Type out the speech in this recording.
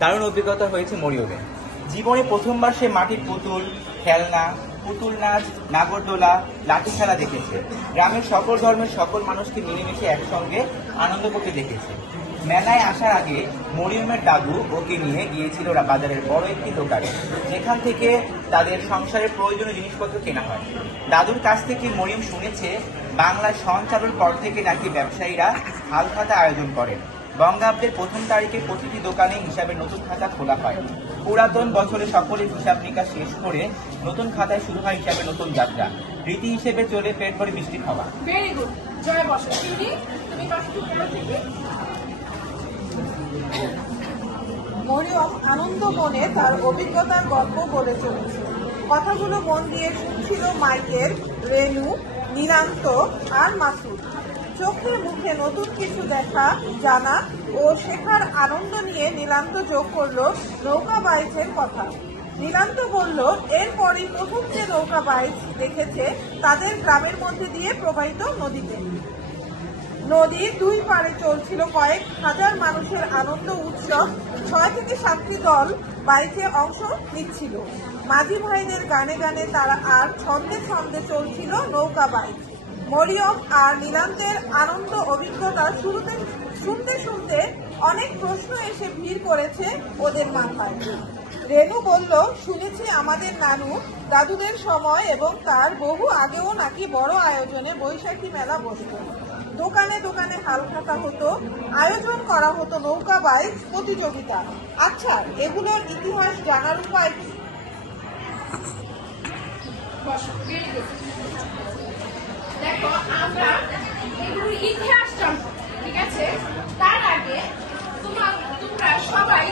দারুণ অভিজ্ঞতা হয়েছে মরিয়মে। জীবনে প্রথমবার সে মাটির পুতুল, খেলনা, পুতুল নাচ, নাগরদোলা, লাঠি খেলা দেখেছে। গ্রামের সকল ধর্মের সকল মানুষকে মিলেমিশে একসঙ্গে আনন্দ করতে দেখেছে। মেলায় আসার আগে মরিয়মের দাদু ওকে নিয়ে গিয়েছিল বাজারের বড় একটি দোকানে, যেখান থেকে তাদের সংসারের প্রয়োজনীয় জিনিসপত্র কেনা হয়। দাদুর কাছ থেকে মরিয়ম শুনেছে বাংলায় সন চালুর পর থেকে নাকি ব্যবসায়ীরা হালখাতা আয়োজন করেন। বঙ্গাব্দের প্রথম তারিখে প্রতিটি দোকানে হিসাবের নতুন খাতা খোলা হয়। পুরাতন বছরে সকলের হিসাব নিকাশ শেষ করে নতুন খাতায় শুরু হয় হিসাবে নতুন যাত্রা। রীতি হিসেবে চলে পেট ভরে মিষ্টি খাওয়া। Very good. জয় বসো। তুমি পাশে থেকে মরিয়ম আনন্দ মনে তার অভিজ্ঞতার গল্প বলে চলেছে। কথাগুলো মন দিয়ে শুনছিল মাইকেল, রেনু, নীলান্ত আর মাসুদ। চোখে মুখে নতুন কিছু দেখা, জানা ও শেখার আনন্দ নিয়ে নীলান্ত যোগ করলো নৌকা বাইচের কথা। নীলান্ত বলল, এরপরই প্রথম যে নৌকা বাইচ দেখেছে তাদের গ্রামের মধ্যে দিয়ে প্রবাহিত নদীতে। নদীর দুই পাড়ে চলছিল কয়েক হাজার মানুষের আনন্দ উৎসব। 6 থেকে 7টি দল বাইচে অংশ নিচ্ছিল। মাঝি ভাইদের গানে গানে তারা আর ছন্দে ছন্দে চলছিল নৌকা বাইচ। মরিয়ম আর নীলান্তের আনন্দ অভিজ্ঞতা শুনতে শুনতে অনেক প্রশ্ন এসে ভিড় করেছে ওদের মাথায়। রেনু বলল, শুনেছি আমাদের নানু দাদুদের সময় এবং তার বহু আগেও নাকি বড় আয়োজনে বৈশাখী মেলা বসত। দোকানে দোকানে হালখাতা হতো, আয়োজন করা হতো নৌকা বাইচ প্রতিযোগিতা। আচ্ছা, এগুলোর ইতিহাস জানার উপায় কি? দেখো, আমরা এগুলোর ইতিহাস জানবো, ঠিক আছে? তার আগে তোমরা সবাই